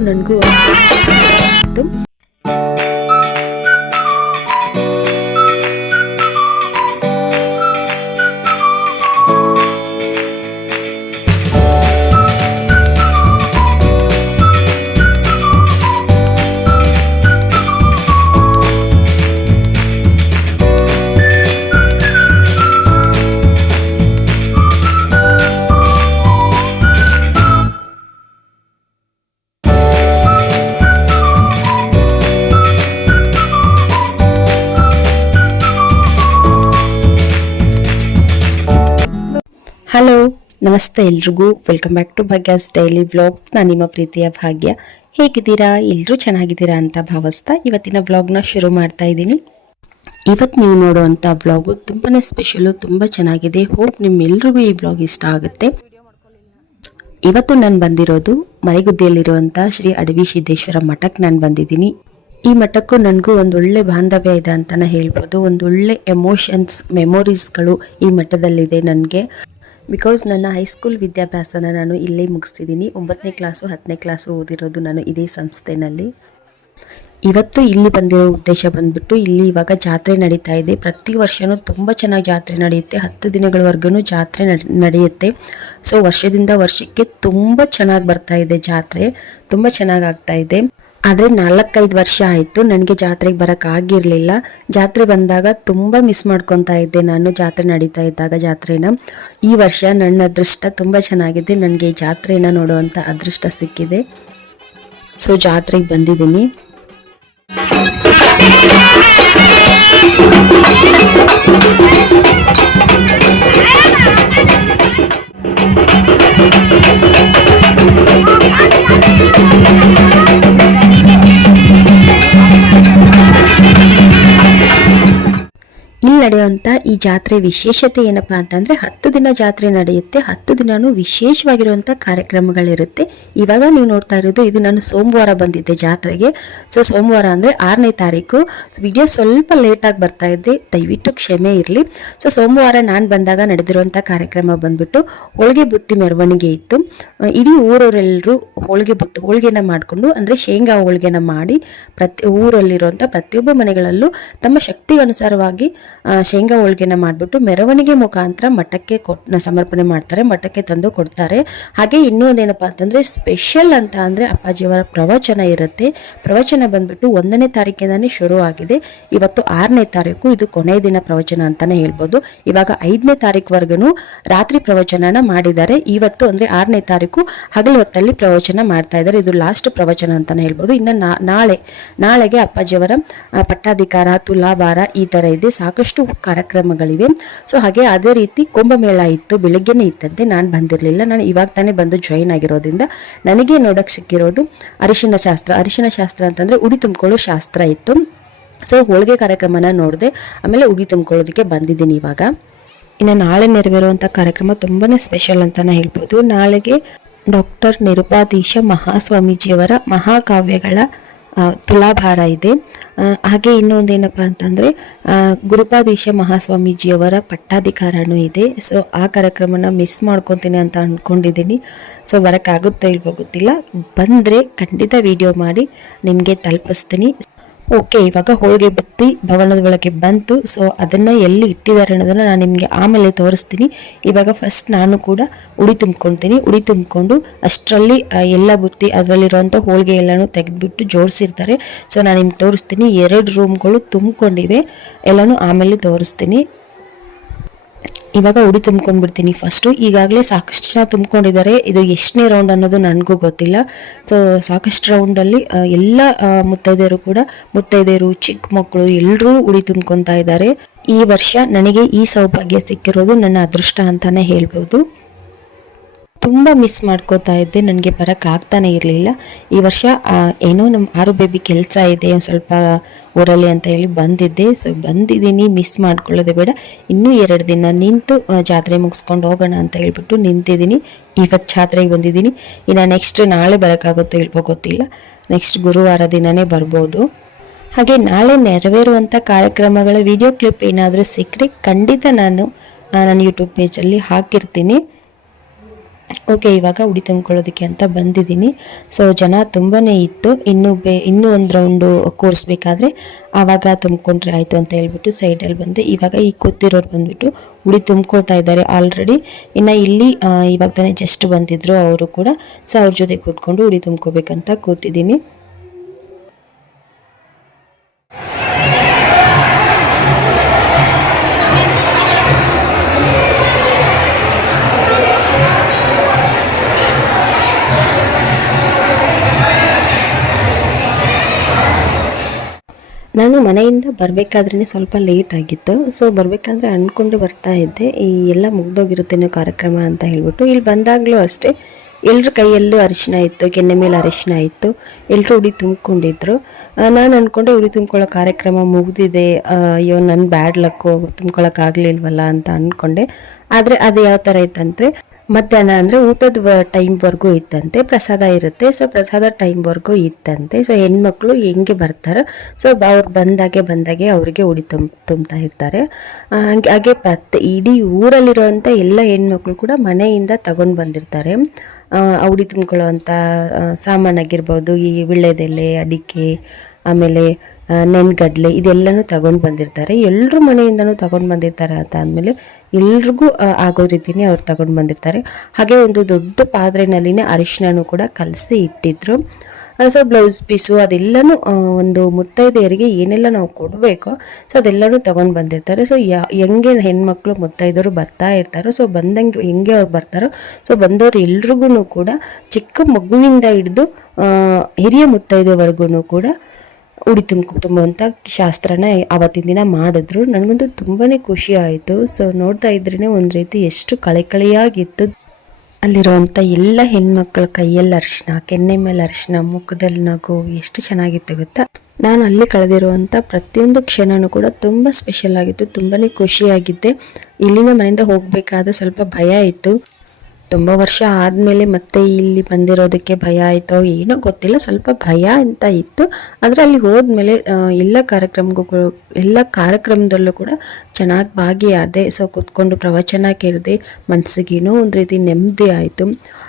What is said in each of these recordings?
ನನಗೂ ನಮಸ್ತೆ ಎಲ್ರಿಗೂ. Welcome back to Bhagya's daily vlogs ನಾನು ನಿಮ್ಮ ಪ್ರೀತಿಯ ಭಾಗ್ಯ. ಹೇಗಿದ್ದೀರಾ? ಎಲ್ಲರೂ ಚೆನ್ನಾಗಿದ್ದೀರಾ ಅಂತ ಭಾವಿಸ್ತಾ ಇವತ್ತಿನ ವ್ಲಾಗ್ನ ಶುರು ಮಾಡ್ತಾ ಇದ್ದೀನಿ. ಇವತ್ತು ನೀವು ನೋಡುವಂಥ ವ್ಲಾಗು ತುಂಬಾ ಸ್ಪೆಷಲು ತುಂಬ ಚೆನ್ನಾಗಿದೆ. ಹೋಪ್ ನಿಮ್ಮೆಲ್ರಿಗೂ ಈ ವ್ಲಾಗ್ ಇಷ್ಟ ಆಗುತ್ತೆ. ಇವತ್ತು ನಾನು ಬಂದಿರೋದು ಮರೆಗುದ್ದಿಯಲ್ಲಿರುವಂಥ ಶ್ರೀ ಅಡವಿ ಸಿದ್ದೇಶ್ವರ ಮಠಕ್ಕೆ ನಾನು ಬಂದಿದ್ದೀನಿ. ಈ ಮಠಕ್ಕೂ ನನಗೂ ಒಂದು ಒಳ್ಳೆ ಬಾಂಧವ್ಯ ಇದೆ ಅಂತಲೇ ಹೇಳ್ಬೋದು. ಒಂದು ಒಳ್ಳೆ ಎಮೋಷನ್ಸ್ ಮೆಮೊರೀಸ್ಗಳು ಈ ಮಠದಲ್ಲಿದೆ ನನಗೆ. ಬಿಕಾಸ್ ನನ್ನ ಹೈಸ್ಕೂಲ್ ವಿದ್ಯಾಭ್ಯಾಸನ ನಾನು ಇಲ್ಲೇ ಮುಗಿಸ್ತಿದ್ದೀನಿ, ಒಂಬತ್ತನೇ ಕ್ಲಾಸು ಹತ್ತನೇ ಕ್ಲಾಸು ಓದಿರೋದು ನಾನು ಇದೇ ಸಂಸ್ಥೆನಲ್ಲಿ. ಇವತ್ತು ಇಲ್ಲಿ ಬಂದಿರೋ ಉದ್ದೇಶ ಬಂದ್ಬಿಟ್ಟು ಇಲ್ಲಿ ಇವಾಗ ಜಾತ್ರೆ ನಡೀತಾ ಇದೆ. ಪ್ರತಿ ವರ್ಷವೂ ತುಂಬ ಚೆನ್ನಾಗಿ ಜಾತ್ರೆ ನಡೆಯುತ್ತೆ. ಹತ್ತು ದಿನಗಳವರೆಗೂ ಜಾತ್ರೆ ನಡ್- ನಡೆಯುತ್ತೆ. ಸೊ ವರ್ಷದಿಂದ ವರ್ಷಕ್ಕೆ ತುಂಬ ಚೆನ್ನಾಗಿ ಬರ್ತಾ ಇದೆ ಜಾತ್ರೆ. ತುಂಬ ಚೆನ್ನಾಗಿ ಆಗ್ತಾ ಇದೆ. ಆದರೆ ನಾಲ್ಕೈದು ವರ್ಷ ಆಯಿತು, ನನಗೆ ಜಾತ್ರೆಗೆ ಬರೋಕ್ಕಾಗಿರಲಿಲ್ಲ ಜಾತ್ರೆ ಬಂದಾಗ ತುಂಬ ಮಿಸ್ ಮಾಡ್ಕೊತಾ ಇದ್ದೆ ನಾನು ಜಾತ್ರೆ ನಡೀತಾ ಇದ್ದಾಗ ಜಾತ್ರೆನ. ಈ ವರ್ಷ ನನ್ನ ಅದೃಷ್ಟ ತುಂಬ ಚೆನ್ನಾಗಿದೆ, ನನಗೆ ಈ ಜಾತ್ರೆನ ನೋಡುವಂಥ ಅದೃಷ್ಟ ಸಿಕ್ಕಿದೆ. ಸೊ ಜಾತ್ರೆಗೆ ಬಂದಿದ್ದೀನಿ. ಈ ಜಾತ್ರೆ ವಿಶೇಷತೆ ಏನಪ್ಪಾ ಅಂತಂದ್ರೆ ಹತ್ತು ದಿನ ಜಾತ್ರೆ ನಡೆಯುತ್ತೆ. ಹತ್ತು ದಿನನೂ ವಿಶೇಷವಾಗಿರುವಂಥ ಕಾರ್ಯಕ್ರಮಗಳಿರುತ್ತೆ. ಇವಾಗ ನೀವು ನೋಡ್ತಾ ಇರೋದು ಇದು ನಾನು ಸೋಮವಾರ ಬಂದಿದ್ದೆ ಜಾತ್ರೆಗೆ. ಸೊ ಸೋಮವಾರ ಅಂದ್ರೆ ಆರನೇ ತಾರೀಕು. ವಿಡಿಯೋ ಸ್ವಲ್ಪ ಲೇಟಾಗಿ ಬರ್ತಾ ಇದ್ದೆ ದಯವಿಟ್ಟು ಕ್ಷಮೆ ಇರಲಿ. ಸೊ ಸೋಮವಾರ ನಾನು ಬಂದಾಗ ನಡೆದಿರುವಂಥ ಕಾರ್ಯಕ್ರಮ ಬಂದ್ಬಿಟ್ಟು ಹೋಳಿಗೆ ಬುತ್ತಿ ಮೆರವಣಿಗೆ ಇತ್ತು. ಇಡೀ ಊರವರೆಲ್ಲರೂ ಹೋಳಿಗೆ ಬುತ್ತಿ ಹೋಳಿಗೆನ ಮಾಡಿಕೊಂಡು ಅಂದ್ರೆ ಶೇಂಗಾ ಹೋಳಿಗೆನ ಮಾಡಿ ಪ್ರತಿ ಊರಲ್ಲಿರುವಂಥ ಪ್ರತಿಯೊಬ್ಬ ಮನೆಗಳಲ್ಲೂ ತಮ್ಮ ಶಕ್ತಿಗನುಸಾರವಾಗಿ ಅನುಸಾರವಾಗಿ ಆ, ಹೋಳಿಗೆನ ಮಾಡಿಬಿಟ್ಟು ಮೆರವಣಿಗೆ ಮುಖಾಂತರ ಮಠಕ್ಕೆ ಕೊಟ್ಟು ಸಮರ್ಪಣೆ ಮಾಡ್ತಾರೆ, ಮಠಕ್ಕೆ ತಂದು ಕೊಡ್ತಾರೆ. ಹಾಗೆ ಇನ್ನೊಂದೇನಪ್ಪ ಅಂತಂದರೆ ಸ್ಪೆಷಲ್ ಅಂತ ಅಂದರೆ ಅಪ್ಪಾಜಿಯವರ ಪ್ರವಚನ ಇರುತ್ತೆ. ಪ್ರವಚನ ಬಂದ್ಬಿಟ್ಟು ಒಂದನೇ ತಾರೀಕಿನೇ ಶುರು ಆಗಿದೆ. ಇವತ್ತು ಆರನೇ ತಾರೀಕು, ಇದು ಕೊನೆಯ ದಿನ ಪ್ರವಚನ ಅಂತಲೇ ಹೇಳ್ಬೋದು. ಇವಾಗ ಐದನೇ ತಾರೀಕುವರೆಗೂ ರಾತ್ರಿ ಪ್ರವಚನನ ಮಾಡಿದ್ದಾರೆ. ಇವತ್ತು ಅಂದರೆ ಆರನೇ ತಾರೀಕು ಹಗಲು ಹೊತ್ತಲ್ಲಿ ಪ್ರವಚನ ಮಾಡ್ತಾ ಇದ್ದಾರೆ. ಇದು ಲಾಸ್ಟ್ ಪ್ರವಚನ ಅಂತಲೇ ಹೇಳ್ಬೋದು. ಇನ್ನು ನಾಳೆ, ನಾಳೆಗೆ ಅಪ್ಪಾಜಿಯವರ ಪಟ್ಟಾಧಿಕಾರ, ತುಲಾಭಾರ ಈ ಥರ ಇದೆ. ಸಾಕಷ್ಟು ಕಾರ್ಯಕ್ರಮಗಳಿವೆ ಸೊ ಹಾಗೆ ಅದೇ ರೀತಿ ಕುಂಭಮೇಳ ಇತ್ತು, ಬೆಳಗ್ಗೆನೇ ಇತ್ತಂತೆ, ನಾನು ಬಂದಿರಲಿಲ್ಲ. ನಾನು ಇವಾಗ ತಾನೇ ಬಂದು ಜಾಯಿನ್ ಆಗಿರೋದ್ರಿಂದ ನನಗೆ ನೋಡಕ್ಕೆ ಸಿಕ್ಕಿರೋದು ಅರಿಶಿನ ಶಾಸ್ತ್ರ. ಅರಿಶಿನ ಶಾಸ್ತ್ರ ಅಂತಂದರೆ ಉಡಿ ತುಂಬಿಕೊಳ್ಳೋ ಶಾಸ್ತ್ರ ಇತ್ತು. ಸೊ ಹೋಳಿಗೆ ಕಾರ್ಯಕ್ರಮನ ನೋಡಿದೆ, ಆಮೇಲೆ ಉಡಿ ತುಂಬಿಕೊಳ್ಳೋದಕ್ಕೆ ಬಂದಿದ್ದೀನಿ ಇವಾಗ. ಇನ್ನು ನಾಳೆ ನೆರವೇರುವಂಥ ಕಾರ್ಯಕ್ರಮ ತುಂಬಾ ಸ್ಪೆಷಲ್ ಅಂತಲೇ ಹೇಳ್ಬೋದು. ನಾಳೆಗೆ ಡಾಕ್ಟರ್ ನಿರುಪಾದೀಶ ಮಹಾಸ್ವಾಮೀಜಿಯವರ ಮಹಾಕಾವ್ಯಗಳ ತುಲಾಭಾರ ಇದೆ. ಹಾಗೆ ಇನ್ನೊಂದೇನಪ್ಪ ಅಂತಂದರೆ ಗುರುಪಾದೇಶ ಮಹಾಸ್ವಾಮೀಜಿಯವರ ಪಟ್ಟಾಧಿಕಾರನೂ ಇದೆ. ಸೊ ಆ ಕಾರ್ಯಕ್ರಮನ ಮಿಸ್ ಮಾಡ್ಕೊತೀನಿ ಅಂತ ಅಂದ್ಕೊಂಡಿದ್ದೀನಿ ಸೊ ಬರೋಕ್ಕಾಗುತ್ತೋ ಇಲ್ವೋ ಗೊತ್ತಿಲ್ಲ. ಬಂದರೆ ಖಂಡಿತ ವಿಡಿಯೋ ಮಾಡಿ, ನಿಮಗೆ ತಲುಪಿಸ್ತೀನಿ. ಓಕೆ ಇವಾಗ ಹೋಳಿಗೆ ಬತ್ತಿ ಭವನದ ಒಳಗೆ ಬಂತು. ಸೊ ಅದನ್ನು ಎಲ್ಲಿ ಇಟ್ಟಿದ್ದಾರೆ ಅನ್ನೋದನ್ನು ನಾನು ನಿಮಗೆ ಆಮೇಲೆ ತೋರಿಸ್ತೀನಿ. ಇವಾಗ ಫಸ್ಟ್ ನಾನು ಕೂಡ ಉಡಿ ತುಂಬ್ಕೊತೀನಿ. ಉಡಿ ತುಂಬಿಕೊಂಡು ಅಷ್ಟರಲ್ಲಿ ಎಲ್ಲ ಬುತ್ತಿ ಅದರಲ್ಲಿರುವಂಥ ಹೋಳಿಗೆ ಎಲ್ಲನೂ ತೆಗೆದುಬಿಟ್ಟು ಜೋಡಿಸಿರ್ತಾರೆ. ಸೊ ನಾನು ನಿಮ್ಗೆ ತೋರಿಸ್ತೀನಿ. ಎರಡು ರೂಮ್ಗಳು ತುಂಬಿಕೊಂಡಿವೆ. ಎಲ್ಲನೂ ಆಮೇಲೆ ತೋರಿಸ್ತೀನಿ. ಇವಾಗ ಉಡಿ ತುಂಬ್ಕೊಂಡ್ಬಿಡ್ತೀನಿ. ಫಸ್ಟು ಈಗಾಗಲೇ ಸಾಕಷ್ಟು ಜನ ತುಂಬ್ಕೊಂಡಿದ್ದಾರೆ. ಇದು ಎಷ್ಟನೇ ರೌಂಡ್ ಅನ್ನೋದು ನನಗೂ ಗೊತ್ತಿಲ್ಲ. ಸೊ ಸಾಕಷ್ಟು ರೌಂಡಲ್ಲಿ ಎಲ್ಲ ಮುತ್ತೈದೆಯರು ಕೂಡ, ಮುತ್ತೈದೆಯರು, ಚಿಕ್ಕ ಮಕ್ಕಳು ಎಲ್ಲರೂ ಉಡಿ ತುಂಬ್ಕೊತಾ ಇದ್ದಾರೆ. ಈ ವರ್ಷ ನನಗೆ ಈ ಸೌಭಾಗ್ಯ ಸಿಕ್ಕಿರೋದು ನನ್ನ ಅದೃಷ್ಟ ಅಂತಾನೆ ಹೇಳ್ಬೋದು. ತುಂಬ ಮಿಸ್ ಮಾಡ್ಕೋತಾ ಇದ್ದೆ. ನನಗೆ ಬರೋಕ್ಕೆ ಆಗ್ತಾನೆ ಇರಲಿಲ್ಲ. ಈ ವರ್ಷ ಏನೋ ನಮ್ಮ ಆರು ಬೇಬಿ ಕೆಲಸ ಇದೆ, ಒಂದು ಸ್ವಲ್ಪ ಊರಲ್ಲಿ ಅಂತ ಹೇಳಿ ಬಂದಿದ್ದೆ. ಸೊ ಬಂದಿದ್ದೀನಿ ಮಿಸ್ ಮಾಡ್ಕೊಳ್ಳೋದೆ ಬೇಡ. ಇನ್ನೂ ಎರಡು ದಿನ ನಿಂತು ಜಾತ್ರೆ ಮುಗಿಸ್ಕೊಂಡು ಹೋಗೋಣ ಅಂತ ಹೇಳ್ಬಿಟ್ಟು ನಿಂತಿದ್ದೀನಿ. ಇವತ್ತು ಜಾತ್ರೆಗೆ ಬಂದಿದ್ದೀನಿ. ಇನ್ನು ನೆಕ್ಸ್ಟ್ ನಾಳೆ ಬರೋಕ್ಕಾಗುತ್ತೋ ಇಲ್ವೋ ಗೊತ್ತಿಲ್ಲ. ನೆಕ್ಸ್ಟ್ ಗುರುವಾರ ದಿನವೇ ಬರ್ಬೋದು. ಹಾಗೆ ನಾಳೆ ನೆರವೇರುವಂಥ ಕಾರ್ಯಕ್ರಮಗಳ ವಿಡಿಯೋ ಕ್ಲಿಪ್ ಏನಾದರೂ ಸಿಕ್ಕರೆ ಖಂಡಿತ ನಾನು ನನ್ನ ಯೂಟ್ಯೂಬ್ ಪೇಜಲ್ಲಿ ಹಾಕಿರ್ತೀನಿ. ಓಕೆ, ಇವಾಗ ಉಡಿ ತುಂಬ್ಕೊಳ್ಳೋದಕ್ಕೆ ಅಂತ ಬಂದಿದ್ದೀನಿ. ಸೊ ಜನ ತುಂಬಾ ಇತ್ತು. ಇನ್ನೂ ಬೇ, ಇನ್ನೂ ಒಂದು ರೌಂಡು ಕೂರಿಸ್ಬೇಕಾದ್ರೆ ಆವಾಗ ತುಂಬ್ಕೊಂಡ್ರೆ ಆಯಿತು ಅಂತ ಹೇಳ್ಬಿಟ್ಟು ಸೈಡಲ್ಲಿ ಬಂದೆ. ಇವಾಗ ಈ ಕೂತಿರೋರು ಬಂದ್ಬಿಟ್ಟು ಉಡಿ ತುಂಬ್ಕೊಳ್ತಾ ಇದ್ದಾರೆ ಆಲ್ರೆಡಿ ಇನ್ನು ಇಲ್ಲಿ ಇವಾಗ ತಾನೇ ಜಸ್ಟ್ ಬಂದಿದ್ರು ಅವರು ಕೂಡ. ಸೊ ಅವ್ರ ಜೊತೆ ಕೂತ್ಕೊಂಡು ಉಡಿ ತುಂಬ್ಕೋಬೇಕಂತ ಕೂತಿದ್ದೀನಿ. ನಾನು ಮನೆಯಿಂದ ಬರಬೇಕಾದ್ರೇ ಸ್ವಲ್ಪ ಲೇಟ್ ಆಗಿತ್ತು. ಸೊ ಬರಬೇಕಾದ್ರೆ ಅಂದ್ಕೊಂಡು ಬರ್ತಾ ಇದ್ದೆ. ಈ ಎಲ್ಲ ಮುಗ್ದೋಗಿರುತ್ತೇನೋ ಕಾರ್ಯಕ್ರಮ ಅಂತ ಹೇಳ್ಬಿಟ್ಟು. ಇಲ್ಲಿ ಬಂದಾಗಲೂ ಅಷ್ಟೇ ಎಲ್ಲರ ಕೈಯಲ್ಲೂ ಅರಿಶಿನ ಇತ್ತು, ಕೆನ್ನೆ ಮೇಲೆ ಅರಿಶಿನ ಇತ್ತು. ಎಲ್ಲರೂ ಉಡಿ ತುಂಬ್ಕೊಂಡಿದ್ರು. ನಾನು ಅಂದ್ಕೊಂಡೆ ಉಡಿ ತುಂಬ್ಕೊಳ್ಳೋ ಕಾರ್ಯಕ್ರಮ ಮುಗಿದಿದೆ. ಅಯ್ಯೋ ನನ್ನ ಬ್ಯಾಡ್ ಲಕ್ಕು ತುಂಬ್ಕೊಳಕ್ಕಾಗಲಿಲ್ವಲ್ಲ ಅಂತ ಅಂದ್ಕೊಂಡೆ ಆದರೆ ಅದು ಯಾವ ಥರ ಇತ್ತಂದರೆ ಮಧ್ಯಾಹ್ನ ಅಂದರೆ ಊಟದ ಟೈಮ್ವರೆಗೂ ಇತ್ತಂತೆ ಪ್ರಸಾದ ಇರುತ್ತೆ. ಸೊ ಪ್ರಸಾದ ಟೈಮ್ವರೆಗೂ ಇತ್ತಂತೆ ಸೊ ಹೆಣ್ಮಕ್ಳು ಹೆಂಗೆ ಬರ್ತಾರೋ ಸೊ ಅವ್ರು ಬಂದಾಗೆ ಬಂದಾಗೆ ಅವರಿಗೆ ಉಡಿ ತುಂಬ ತುಂಬ್ತಾ ಇರ್ತಾರೆ. ಹಾಗೆ, ಹಂಗೆ ಪತ್ ಇಡೀ ಊರಲ್ಲಿರುವಂಥ ಎಲ್ಲ ಹೆಣ್ಮಕ್ಳು ಕೂಡ ಮನೆಯಿಂದ ತಗೊಂಡು ಬಂದಿರ್ತಾರೆ. ಉಡಿ ತುಂಬ್ಕೊಳ್ಳೋ ಅಂಥ ಸಾಮಾನಾಗಿರ್ಬೋದು ಈ ವಿಳ್ಳೆದೆಲೆ, ಅಡಿಕೆ ಆಮೇಲೆ ನೆನ್ಗಡಲೆ ಇದೆಲ್ಲನೂ ತಗೊಂಡು ಬಂದಿರ್ತಾರೆ. ಎಲ್ಲರ ಮನೆಯಿಂದನೂ ತಗೊಂಡು ಬಂದಿರ್ತಾರೆ ಅಂತ ಅಂದಮೇಲೆ ಎಲ್ರಿಗೂ ಆಗೋ ರೀತಿನೇ ಅವ್ರು ತಗೊಂಡು ಬಂದಿರ್ತಾರೆ. ಹಾಗೆ ಒಂದು ದೊಡ್ಡ ಪಾತ್ರೆನಲ್ಲಿನೇ ಅರಿಶಿನೂ ಕೂಡ ಕಲಸಿ ಇಟ್ಟಿದ್ರು. ಸೊ ಬ್ಲೌಸ್ ಪೀಸು ಅದೆಲ್ಲನೂ ಒಂದು ಮುತ್ತೈದೆಯರಿಗೆ ಏನೆಲ್ಲ ನಾವು ಕೊಡಬೇಕೋ ಸೊ ಅದೆಲ್ಲನೂ ತೊಗೊಂಡು ಬಂದಿರ್ತಾರೆ. ಸೊ ಯಾ, ಹೆಂಗೆ ಹೆಣ್ಮಕ್ಳು ಮುತ್ತೈದೆಯರು ಬರ್ತಾ ಇರ್ತಾರೋ ಸೊ ಬಂದಂಗೆ ಹೆಂಗೆ ಅವ್ರು ಬರ್ತಾರೋ ಸೊ ಬಂದವರು ಎಲ್ರಿಗೂ ಕೂಡ ಚಿಕ್ಕ ಮಗುವಿಂದ ಹಿಡಿದು ಹಿರಿಯ ಮುತ್ತೈದೆವರೆಗೂ ಕೂಡ ಉಡಿ ತುಂಬ ತುಂಬುವಂಥ ಶಾಸ್ತ್ರನ ಆವತ್ತಿನ ದಿನ ಮಾಡಿದ್ರು. ನನಗಂತೂ ತುಂಬಾ ಖುಷಿ ಆಯಿತು. ಸೊ ನೋಡ್ತಾ ಇದ್ರೇ ಒಂದು ರೀತಿ ಎಷ್ಟು ಕಳೆಕಳೆಯಾಗಿತ್ತು ಅಲ್ಲಿರುವಂಥ ಎಲ್ಲ ಹೆಣ್ಮಕ್ಳ ಕೈಯಲ್ಲಿ ಅರಿಶಿನ, ಕೆನ್ನೆ ಮೇಲೆ ಅರಿಶಿನ, ಮುಖದಲ್ಲಿ ನಗು ಎಷ್ಟು ಚೆನ್ನಾಗಿತ್ತು ಗೊತ್ತಾ? ನಾನು ಅಲ್ಲಿ ಕಳೆದಿರುವಂಥ ಪ್ರತಿಯೊಂದು ಕ್ಷಣನೂ ಕೂಡ ತುಂಬ ಸ್ಪೆಷಲ್ ಆಗಿತ್ತು. ತುಂಬಾ ಖುಷಿಯಾಗಿದ್ದೆ. ಇಲ್ಲಿಂದ ಮನೆಯಿಂದ ಹೋಗಬೇಕಾದ ಸ್ವಲ್ಪ ಭಯ ಇತ್ತು. ತುಂಬ ವರ್ಷ ಆದಮೇಲೆ ಮತ್ತೆ ಇಲ್ಲಿ ಬಂದಿರೋದಕ್ಕೆ ಭಯ ಆಯಿತೋ ಏನೋ ಗೊತ್ತಿಲ್ಲ. ಸ್ವಲ್ಪ ಭಯ ಅಂತ ಇತ್ತು. ಆದರೆ ಅಲ್ಲಿ ಹೋದ್ಮೇಲೆ ಎಲ್ಲ ಕಾರ್ಯಕ್ರಮಗೂ ಎಲ್ಲ ಕಾರ್ಯಕ್ರಮದಲ್ಲೂ ಕೂಡ ಚೆನ್ನಾಗಿ ಭಾಗಿಯಾದೆ, ಸೊ ಕೂತ್ಕೊಂಡು ಪ್ರವಚನ ಕೇಳಿದೆ ಮನಸ್ಸಿಗೇನೋ ಒಂದು ರೀತಿ ನೆಮ್ಮದಿ ಆಯಿತು.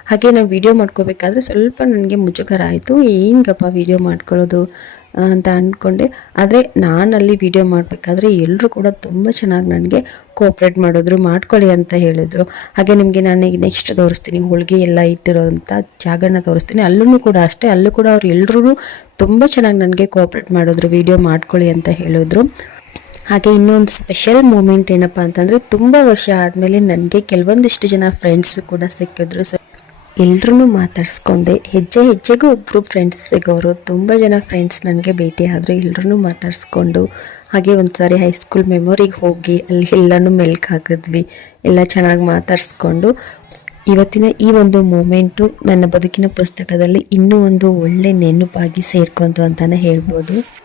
ಹಾಗೆ ನಾವು ವಿಡಿಯೋ ಮಾಡ್ಕೋಬೇಕಾದ್ರೆ ಸ್ವಲ್ಪ ನನಗೆ ಮುಜುಗರ ಆಯಿತು. ಹೆಂಗಪ್ಪ ವಿಡಿಯೋ ಮಾಡ್ಕೊಳ್ಳೋದು? ಅಂತ ಅಂದ್ಕೊಂಡೆ ಆದರೆ ನಾನಲ್ಲಿ ವಿಡಿಯೋ ಮಾಡಬೇಕಾದ್ರೆ ಎಲ್ಲರೂ ಕೂಡ ತುಂಬ ಚೆನ್ನಾಗಿ ನನಗೆ ಕೋಪ್ರೇಟ್ ಮಾಡಿದ್ರು, ಮಾಡ್ಕೊಳ್ಳಿ ಅಂತ ಹೇಳಿದ್ರು. ಹಾಗೆ ನಿಮಗೆ ನಾನು ಈಗ ನೆಕ್ಸ್ಟ್ ತೋರಿಸ್ತೀನಿ, ಹೋಳಿಗೆ ಎಲ್ಲ ಇಟ್ಟಿರೋಂಥ ಜಾಗನ ತೋರಿಸ್ತೀನಿ. ಅಲ್ಲೂ ಕೂಡ ಅಷ್ಟೇ, ಅಲ್ಲೂ ಕೂಡ ಅವ್ರು ಎಲ್ಲರೂ ತುಂಬ ಚೆನ್ನಾಗಿ ನನಗೆ ಕೋಪ್ರೇಟ್ ಮಾಡಿದ್ರು ವಿಡಿಯೋ ಮಾಡ್ಕೊಳ್ಳಿ ಅಂತ ಹೇಳಿದ್ರು. ಹಾಗೆ ಇನ್ನೊಂದು ಸ್ಪೆಷಲ್ ಮೂಮೆಂಟ್ ಏನಪ್ಪ ಅಂತಂದರೆ ತುಂಬ ವರ್ಷ ಆದಮೇಲೆ ನನಗೆ ಕೆಲವೊಂದಿಷ್ಟು ಜನ ಫ್ರೆಂಡ್ಸು ಕೂಡ ಸಿಕ್ಕಿದ್ರು. ಸೊ ಎಲ್ರೂ ಮಾತಾಡಿಸ್ಕೊಂಡೆ. ಹೆಜ್ಜೆ ಹೆಜ್ಜೆಗೂ ಒಬ್ಬರು ಫ್ರೆಂಡ್ಸ್ ಸಿಗೋರು. ತುಂಬ ಜನ ಫ್ರೆಂಡ್ಸ್ ನನಗೆ ಭೇಟಿ ಆದರು ಮಾತಾಡಿಸ್ಕೊಂಡು. ಹಾಗೆ ಒಂದು ಸಾರಿ ಹೈಸ್ಕೂಲ್ ಮೆಮೊರಿಗೆ ಹೋಗಿ ಅಲ್ಲಿ ಎಲ್ಲನೂ ಮೆಲ್ಕ್ ಹಾಕಿದ್ವಿ. ಎಲ್ಲ ಚೆನ್ನಾಗಿ ಮಾತಾಡಿಸ್ಕೊಂಡು. ಇವತ್ತಿನ ಈ ಒಂದು ಮೂಮೆಂಟು ನನ್ನ ಬದುಕಿನ ಪುಸ್ತಕದಲ್ಲಿ ಇನ್ನೂ ಒಂದು ಒಳ್ಳೆ ನೆನಪಾಗಿ ಸೇರ್ಕೊಂತು ಅಂತಲೇ ಹೇಳ್ಬೋದು.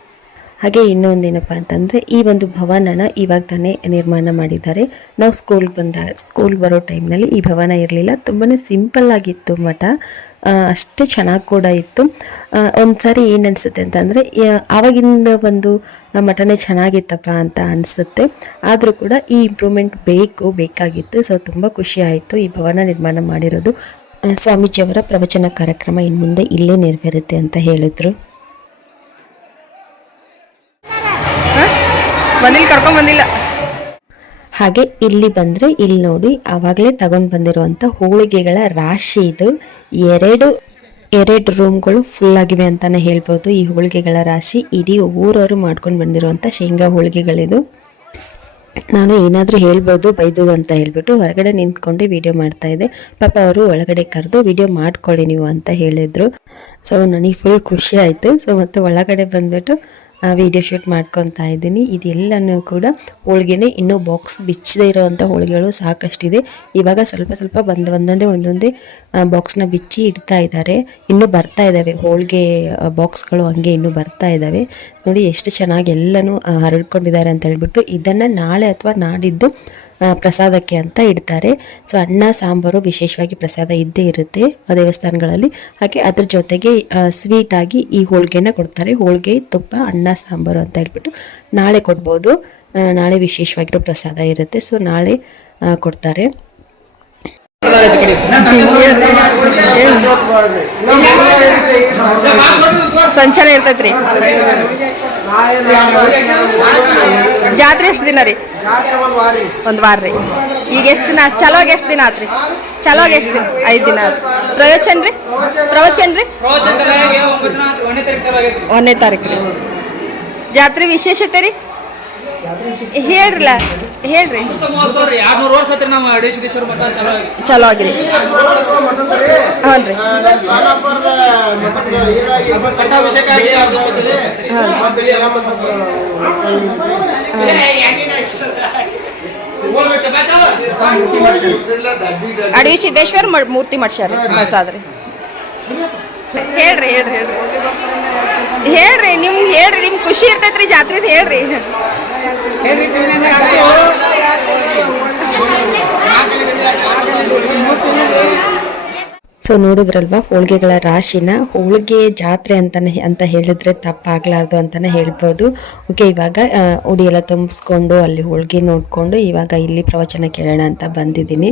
ಹಾಗೆ ಇನ್ನೊಂದೇನಪ್ಪ ಅಂತಂದರೆ, ಈ ಒಂದು ಭವನನ ಇವಾಗ ತಾನೇ ನಿರ್ಮಾಣ ಮಾಡಿದ್ದಾರೆ. ನಾವು ಸ್ಕೂಲ್ ಬಂದ ಸ್ಕೂಲ್ ಬರೋ ಟೈಮ್ನಲ್ಲಿ ಈ ಭವನ ಇರಲಿಲ್ಲ. ತುಂಬಾ ಸಿಂಪಲ್ ಆಗಿತ್ತು ಮಠ. ಅಷ್ಟೇ ಚೆನ್ನಾಗಿ ಕೂಡ ಇತ್ತು. ಒಂದು ಸಾರಿ ಏನು ಅನಿಸುತ್ತೆ ಅಂತಂದರೆ ಆವಾಗಿಂದ ಒಂದು ಮಠನೇ ಚೆನ್ನಾಗಿತ್ತಪ್ಪ ಅಂತ ಅನಿಸುತ್ತೆ. ಆದರೂ ಕೂಡ ಈ ಇಂಪ್ರೂವ್ಮೆಂಟ್ ಬೇಕು, ಬೇಕಾಗಿತ್ತು. ಸೊ ತುಂಬ ಖುಷಿ ಆಯಿತು ಈ ಭವನ ನಿರ್ಮಾಣ ಮಾಡಿರೋದು. ಸ್ವಾಮೀಜಿಯವರ ಪ್ರವಚನ ಕಾರ್ಯಕ್ರಮ ಇನ್ನು ಮುಂದೆ ಇಲ್ಲೇ ನೆರವೇರುತ್ತೆ ಅಂತ ಹೇಳಿದರು. ಬಂದಿಲ್ಲ, ಕರ್ಕೊಂಡ್ ಬಂದಿಲ್ಲ. ಹಾಗೆ ಇಲ್ಲಿ ಬಂದರೆ ಇಲ್ಲಿ ನೋಡಿ, ಆವಾಗಲೇ ತಗೊಂಡು ಬಂದಿರುವಂಥ ಹೋಳಿಗೆಗಳ ರಾಶಿ ಇದು. ಎರಡು ಎರಡು ರೂಮ್ಗಳು ಫುಲ್ ಆಗಿವೆ ಅಂತಾನೆ ಹೇಳ್ಬೋದು. ಈ ಹೋಳಿಗೆಗಳ ರಾಶಿ ಇಡೀ ಊರವರು ಮಾಡ್ಕೊಂಡು ಬಂದಿರುವಂಥ ಶೇಂಗಾ ಹೋಳಿಗೆಗಳಿದು. ನಾನು ಏನಾದರೂ ಹೇಳ್ಬೋದು ಬೈದೋದು ಅಂತ ಹೇಳ್ಬಿಟ್ಟು ಹೊರಗಡೆ ನಿಂತ್ಕೊಂಡು ವಿಡಿಯೋ ಮಾಡ್ತಾ ಇದೆ ಪಾಪ ಅವರು ಒಳಗಡೆ ಕರೆದು ವಿಡಿಯೋ ಮಾಡ್ಕೊಳ್ಳಿ ನೀವು ಅಂತ ಹೇಳಿದರು. ಸೊ ನನಗೆ ಫುಲ್ ಖುಷಿ ಆಯಿತು. ಸೊ ಮತ್ತೆ ಒಳಗಡೆ ಬಂದ್ಬಿಟ್ಟು ವಿಡಿಯೋ ಶೂಟ್ ಮಾಡ್ಕೊತಾ ಇದ್ದೀನಿ. ಇದೆಲ್ಲನೂ ಕೂಡ ಹೋಳಿಗೆನೇ ಇನ್ನೂ ಬಾಕ್ಸ್ ಬಿಚ್ಚದೇ ಇರೋವಂಥ ಹೋಳಿಗೆಗಳು ಸಾಕಷ್ಟಿದೆ. ಇವಾಗ ಸ್ವಲ್ಪ ಸ್ವಲ್ಪ ಬಂದು ಒಂದೊಂದೇ ಒಂದೊಂದೇ ಬಾಕ್ಸ್ನ ಬಿಚ್ಚಿ ಇಡ್ತಾ ಇದ್ದಾರೆ. ಇನ್ನೂ ಬರ್ತಾ ಇದ್ದಾವೆ ಹೋಳಿಗೆ ಬಾಕ್ಸ್ಗಳು ಹಂಗೆ ಇನ್ನೂ ಬರ್ತಾ ಇದ್ದಾವೆ ನೋಡಿ, ಎಷ್ಟು ಚೆನ್ನಾಗಿ ಎಲ್ಲನೂ ಹರಡ್ಕೊಂಡಿದ್ದಾರೆ ಅಂತ ಹೇಳ್ಬಿಟ್ಟು ಇದನ್ನು ನಾಳೆ ಅಥವಾ ನಾಡಿದ್ದು ಪ್ರಸಾದಕ್ಕೆ ಅಂತ ಇಡ್ತಾರೆ. ಸೊ ಅನ್ನ, ಸಾಂಬಾರು ವಿಶೇಷವಾಗಿ ಪ್ರಸಾದ ಇದ್ದೇ ಇರುತ್ತೆ ದೇವಸ್ಥಾನಗಳಲ್ಲಿ. ಹಾಗೆ ಅದ್ರ ಜೊತೆಗೆ ಸ್ವೀಟ್ ಆಗಿ ಈ ಹೋಳಿಗೆನ ಕೊಡ್ತಾರೆ. ಹೋಳಿಗೆ, ತುಪ್ಪ, ಅನ್ನ, ಸಾಂಬಾರು ಅಂತ ಹೇಳ್ಬಿಟ್ಟು ನಾಳೆ ಕೊಡ್ಬೋದು. ನಾಳೆ ವಿಶೇಷವಾಗಿರೋ ಪ್ರಸಾದ ಇರುತ್ತೆ. ಸೊ ನಾಳೆ ಕೊಡ್ತಾರೆ. ಸಂಚಾರ ಇರ್ತೈತ್ರಿ. ಜಾತ್ರೆ ಎಷ್ಟು ದಿನ ರೀ? ಒಂದು ವಾರ ರೀ. ಈಗ ಎಷ್ಟು ದಿನ ಚಲೋಗೆ ಎಷ್ಟು ದಿನ ಆತ್ರಿ ಚಲೋ ಎಷ್ಟು ದಿನ ಐದು ದಿನ ಆತ್ರಿ ಪ್ರವಚನ ರೀ? ಪ್ರವಚನ ರೀ? ಒಂದನೇ ತಾರೀಕು ರೀ. ಜಾತ್ರೆ ವಿಶೇಷತೆ ರೀ? ಹೇಳ್ರಲ್ಲ ಹೇಳ್ರಿ. ಚಲೋ ಆಗಿರಿ ಹ್ಞೂ ರೀ. ಅಡವಿ ಸಿದ್ದೇಶ್ವರ್ ಮ- ಮೂರ್ತಿ ಮಾಡ್ಸ್ಯಾರ ಹೇಳ್ರಿ ಹೇಳ್ರಿ ಹೇಳ್ರಿ. ಹೇಳ್ರಿ ನಿಮ್ ಹೇಳ್ರಿ ನಿಮ್ ಖುಷಿ ಇರ್ತೈತ್ರಿ ಜಾತ್ರೆದ್ ಹೇಳ್ರಿ. ಸೊ ನೋಡಿದ್ರಲ್ವಾ, ಹೋಳಿಗೆಗಳ ರಾಶಿನ ಹೋಳಿಗೆ ಜಾತ್ರೆ ಅಂತಾನೆ ಅಂತ ಹೇಳಿದ್ರೆ ತಪ್ಪಾಗ್ಲಾರ್ದು ಅಂತಾನೆ ಹೇಳ್ಬೋದು. ಓಕೆ ಇವಾಗ ಉಡಿ ಎಲ್ಲ ತುಂಬಿಸ್ಕೊಂಡು ಅಲ್ಲಿ ಹೋಳಿಗೆ ನೋಡಿಕೊಂಡು ಇವಾಗ ಇಲ್ಲಿ ಪ್ರವಚನ ಕೇಳೋಣ ಅಂತ ಬಂದಿದ್ದೀನಿ.